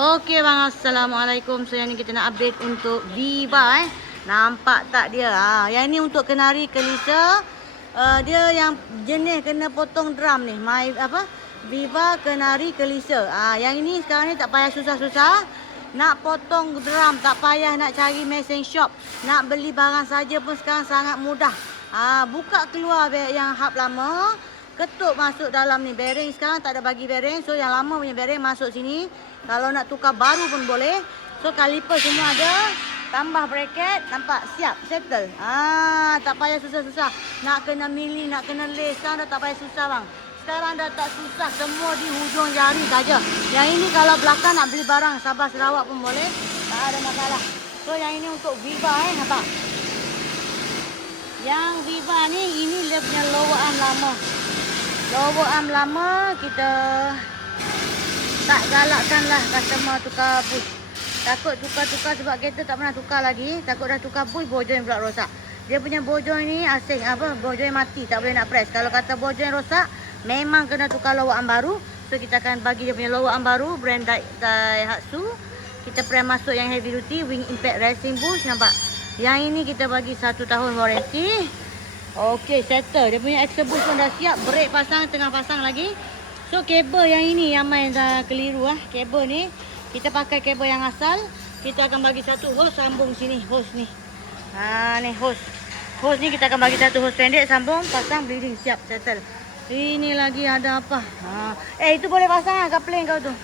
Okey bang, Assalamualaikum. So yang ni kita nak update untuk Viva Nampak tak dia? Yang ni untuk kenari kelisa. Dia yang jenis kena potong drum ni. Viva kenari kelisa. Yang ini sekarang ni tak payah susah-susah. Nak potong drum tak payah nak cari mesin shop. Nak beli barang saja pun sekarang sangat mudah. Buka keluar yang hub lama. Ketuk masuk dalam ni. Bearing sekarang tak ada bagi bearing. So yang lama punya bearing masuk sini. Kalau nak tukar baru pun boleh. So kaliper semua ada. Tambah bracket. Nampak? Siap. Settle. Tak payah susah-susah. Nak kena mili, nak kena lace. Sekarang dah tak payah susah bang. Sekarang dah tak susah. Semua di hujung jari saja. Yang ini kalau belakang nak beli barang Sabah Sarawak pun boleh. Tak ada masalah. So yang ini untuk Viva nampak? Yang Viva ni, ini dia punya lower arm lama. Lower arm lama kita tak galakkan lah customer tukar bush. Takut tukar-tukar sebab kereta tak pernah tukar lagi. Takut dah tukar bush, bojoin pula rosak. Dia punya bojoin ni asing bojoin mati, tak boleh nak press. Kalau kata bojoin rosak, memang kena tukar lower arm baru. So kita akan bagi dia punya lower arm baru brand Daihatsu. Kita press masuk yang heavy duty wing impact racing bush, nampak? Yang ini kita bagi 1 tahun warranty. Okey, settle. Dia punya axle bush pun dah siap. Brake pasang, tengah pasang lagi. So kabel yang ini yang main dah keliru Kabel ni kita pakai kabel yang asal. Kita akan bagi satu hose sambung sini, hose ni. Ni hose. Hose ni kita akan bagi satu hose pendek sambung, pasang bleeding, siap, settle. Ini lagi ada apa? Itu boleh pasang coupling kau tu.